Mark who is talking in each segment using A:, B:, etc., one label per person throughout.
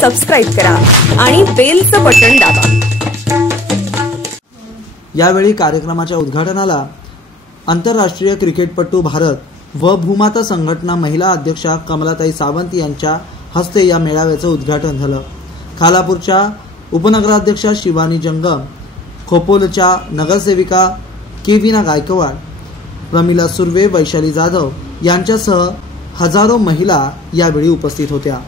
A: Subscribe करा आणि बेलचं button दाबा.
B: यावेळी कार्यक्रमाच्या उद्घाटनाला आंतरराष्ट्रीय क्रिकेटपटू भारत व भूमाता संघटना महिला अध्यक्षा कमलाताई सावंत यांच्या हस्ते या मेळाव्याचं उद्घाटन झालं. खालापूरच्या उपनगराध्यक्षा शिवानी जंगम खोपोलच्या नगरसेविका केविना गायकवाड प्रमिला सुर्वे वैशाली जाधव यांच्यासह हजारो महिला यावेळी उपस्थित होत्या.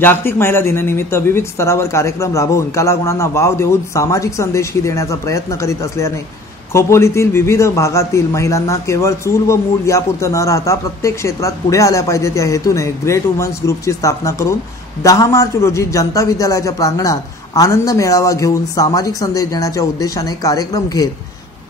B: जागतिक महिला दिनानिमित्त विविध स्तरावर कार्यक्रम राबवून कलागुणांना वाव देऊन सामाजिक संदेशही देण्याचा प्रयत्न करीत असल्याने खोपोलीतील विविध भागातील महिलांना केवळ चूल व मूल यापुरतं न राहता प्रत्येक क्षेत्रात पुढे आल्या पाहिजेत या हेतूने ग्रेट वुमन्स ग्रुपची स्थापना करून दहा मार्च रोजी जनता विद्यालयाच्या प्रांगणात आनंद मेळावा घेऊन सामाजिक संदेश देण्याच्या उद्देशाने कार्यक्रम घेत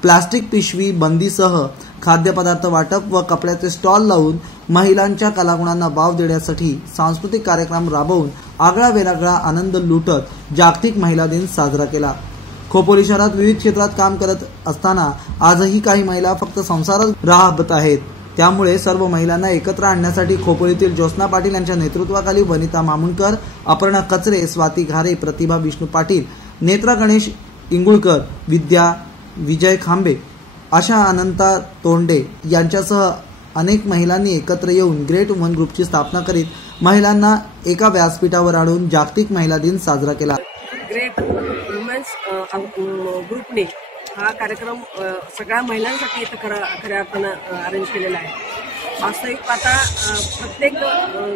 B: प्लास्टिक पिशवी बंदीसह खाद्यपदार्थ वाटप व कपड्याचे स्टॉल लावून महिलांच्या कलागुणांना वाव देण्यासाठी सांस्कृतिक कार्यक्रम राबवून आगळा वेगळा आनंद लुटत जागतिक महिला दिन साजरा केला. खोपोली शहरात विविध क्षेत्रात काम करत असताना आजही काही महिला फक्त संसारात राहत आहेत. त्यामुळे सर्व महिलांना एकत्र आणण्यासाठी खोपोलीतील ज्योत्स्ना पाटील यांच्या नेतृत्वाखाली वनिता मामुणकर अपर्णा कचरे स्वाती घारे प्रतिभा विष्णू पाटील नेत्रा गणेश इंगुळकर विद्या विजय खांबे अशा अनंता तोंडे यांच्यासह अनेक महिलांनी एकत्र येऊन ग्रेट वुमन ग्रुपची स्थापना करीत महिलांना एका व्यासपीठावर आणून जागतिक महिला दिन साजरा केला.
C: ग्रेट वुमेन्स ग्रुपने हा कार्यक्रम सगळ्या महिलांसाठी इथं खरं खऱ्या अर्थानं अरेंज केलेला आहे. वास्तविक पाहता प्रत्येक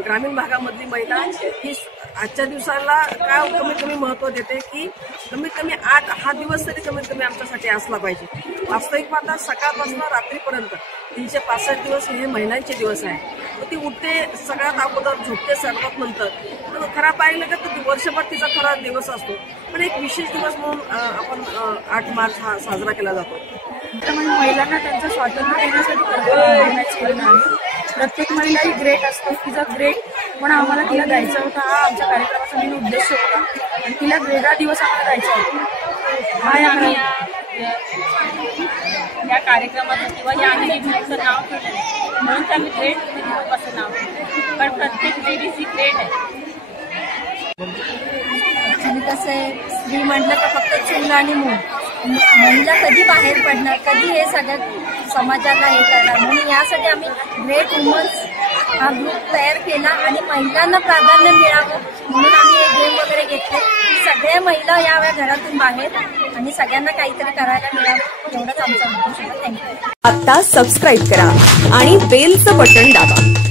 C: ग्रामीण भागामधली महिला ही आजच्या दिवसाला काय कमीत कमी महत्त्व देते की कमीत कमी आठ हा दिवस तरी कमीत कमी आमच्यासाठी असला पाहिजे. वास्तविक पाहता सकाळपासून रात्रीपर्यंत तीनशे पासष्ट दिवस हे महिलांचे दिवस आहे. ती उठते सगळ्यात अगोदर झोपते सर्वात नंतर. तर खरा पाहिलं का तर वर्षभर तिचा खरा दिवस असतो. पण एक विशेष दिवस म्हणून आपण आठ मार्च हा साजरा केला जातो.
D: त्यामुळे महिलांना त्यांचं स्वातंत्र्य देण्यासाठी आहे प्रत्येक महिला ही ग्रेट असते. तिचा ग्रेट पण आम्हाला तिला द्यायचा होता. हा आमच्या कार्यक्रमाचा मेन उद्देश होता. आणि तिला वेगळा दिवस आम्हाला द्यायचा होता. हा
E: आम्ही कार्यक्रमाचं किंवा या आम्ही नाव ठेवलं म्हणून तर आम्ही ग्रेट ग्रुप असं नाव पण प्रत्येक लेडीज ही ग्रेट आहे.
F: ऍक्च्युली कसं आहे स्त्री म्हटलं का फक्त चूल आणि मूल. महिला कधी बाहेर पडणार कधी हे सगळ्या समाजाला हे करणार? म्हणून यासाठी आम्ही ग्रेट वुमन्स हा ग्रुप तयार केला आणि महिलांना प्राधान्य मिळावं म्हणून आम्ही हे गेम वगैरे घेतले हे महिला याव्या घरातून बाहेर आणि सगळ्यांना काहीतरी करायला मिळावं एवढंच आमचं थँक्यू
A: आता सबस्क्राईब करा आणि बेलचं बटन दाबा.